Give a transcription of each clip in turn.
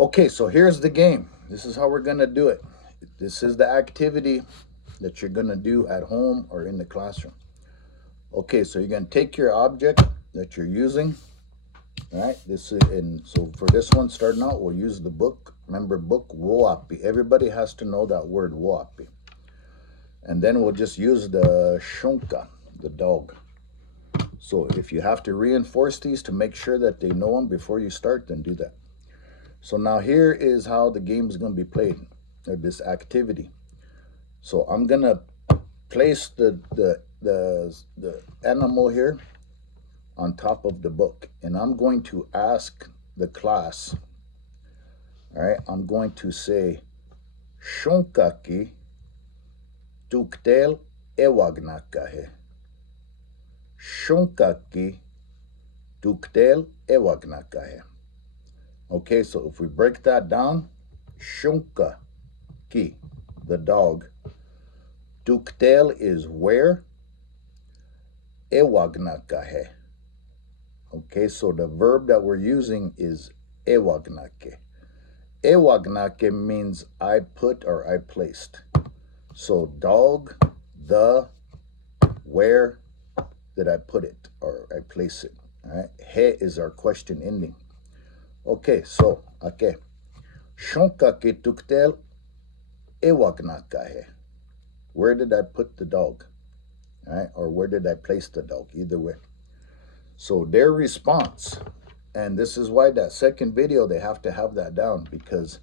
Okay, so here's the game. This is how we're gonna do it. This is the activity that you're gonna do at home or in the classroom. Okay, so you're gonna take your object that you're using. All right, this is so for this one starting out, we'll use the book. Remember, book woapi. Everybody has to know that word woapi. And then we'll just use the shunka, the dog. So if you have to reinforce these to make sure that they know them before you start, then do that. So now here is how the game is going to be played, or this activity. So I'm going to place the animal here on top of the book, and I'm going to ask the class, all right, I'm going to say, Shonkaki tuktel éwagnaka. Shonkaki tuktel éwagnaka. Okay, so if we break that down, Shonkaki, the dog. Tuktel is where? Éwagnake. Okay, so the verb that we're using is éwagnake. Éwagnake means I put or I placed. So dog, the, where did I put it or I place it? All right, he is our question ending. Okay, so, okay. Shonkake tuktel éwagnaka. Where did I put the dog? All right, or where did I place the dog? Either way. So their response, and this is why that second video, they have to have that down, because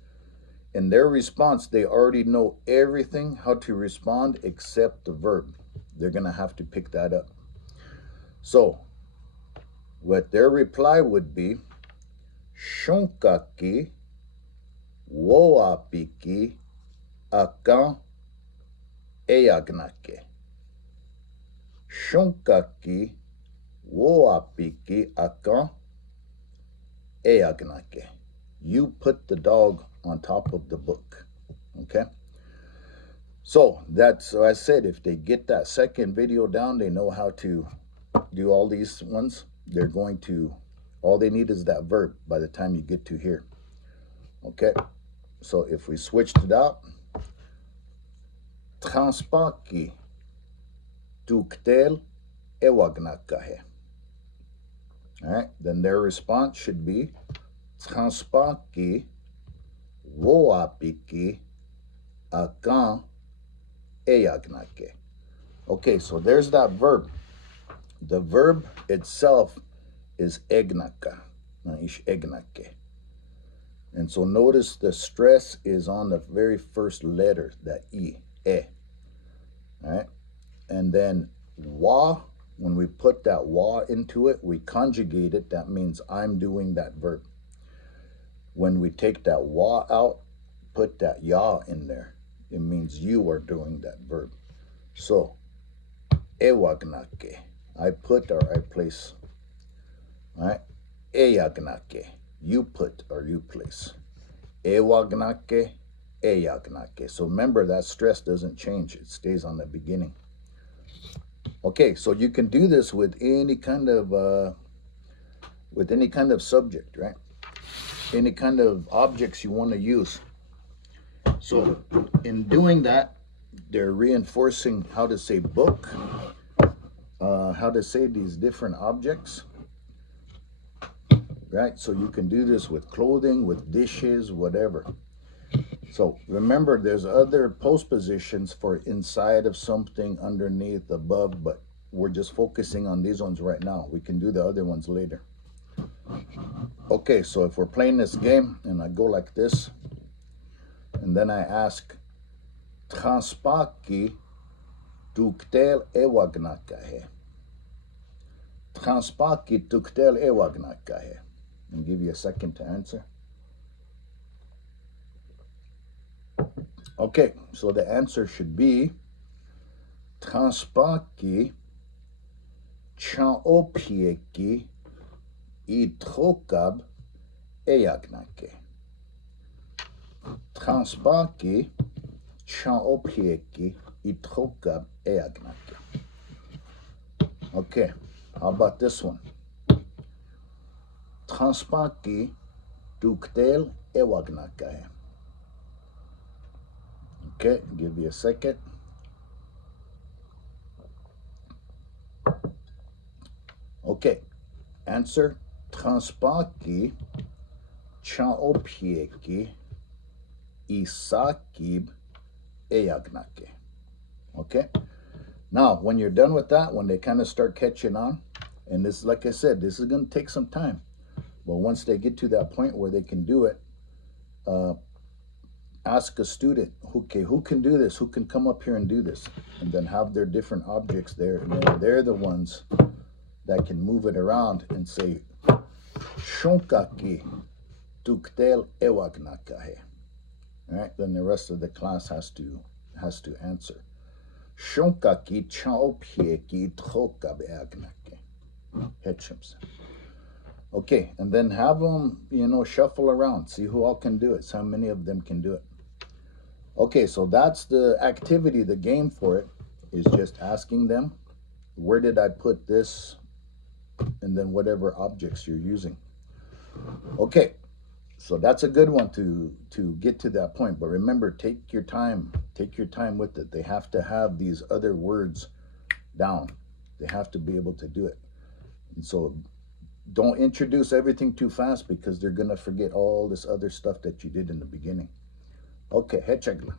in their response, they already know everything, how to respond except the verb. They're going to have to pick that up. So what their reply would be, Shonkaki woapiki akáŋl éyagnake. Shonkaki woapiki akáŋl éyagnake. You put the dog on top of the book. Okay? So that's, so I said, if they get that second video down, they know how to do all these ones. They're going to, all they need is that verb by the time you get to here. Okay? So if we switched it out, thaspáŋ tuktél éwagnaka. All right, then their response should be thaspáŋ woapiki akáŋl éyagnake. Okay, so there's that verb. The verb itself is éyagnaka, éyagnake. And so notice the stress is on the very first letter, that E, e. All right, and then wa, when we put that wa into it, we conjugate it. That means I'm doing that verb. When we take that wa out, put that ya in there, it means you are doing that verb. So, éwagnake, I put or I place. All right, éyagnake, you put or you place. Éwagnake, éyagnake. So remember, that stress doesn't change. It stays on the beginning. Okay, so you can do this with any kind of subject, right? Any kind of objects you want to use. So in doing that, they're reinforcing how to say book, how to say these different objects, right? So you can do this with clothing, with dishes, whatever. So remember, there's other postpositions for inside of something, underneath, above, but we're just focusing on these ones right now. We can do the other ones later. Okay, so if we're playing this game and I go like this, and then I ask, thaspáŋ tuktél éwagnaka. Thaspáŋ tuktél éwagnaka. And give you a second to answer. Okay, so the answer should be thaspáŋ caŋóphiye itokab éyagnake. Thaspáŋ caŋóphiye itokab éyagnake. Okay, how about this one? Thaspáŋ tuktél éwagnaka. Okay, give you a second. Okay, answer transpaki caŋóphiye isakib éyagnake. Okay, now when you're done with that, when they kind of start catching on, and this, like I said, this is going to take some time, but once they get to that point where they can do it, ask a student, okay, who can do this? Who can come up here and do this? And then have their different objects there, and then they're the ones that can move it around and say, shonkaki tuktél éwagnaka. All right, then the rest of the class has to answer. Shonkaki caŋóphiye trokab éyagnake. Hitchums. Okay, and then have them, shuffle around. See who all can do it. See how many of them can do it. Okay, so that's the activity, the game for it, is just asking them, where did I put this? And then whatever objects you're using. Okay, so that's a good one to get to that point. But remember, take your time with it. They have to have these other words down. They have to be able to do it. And so don't introduce everything too fast, because they're going to forget all this other stuff that you did in the beginning. Okay, hechagla.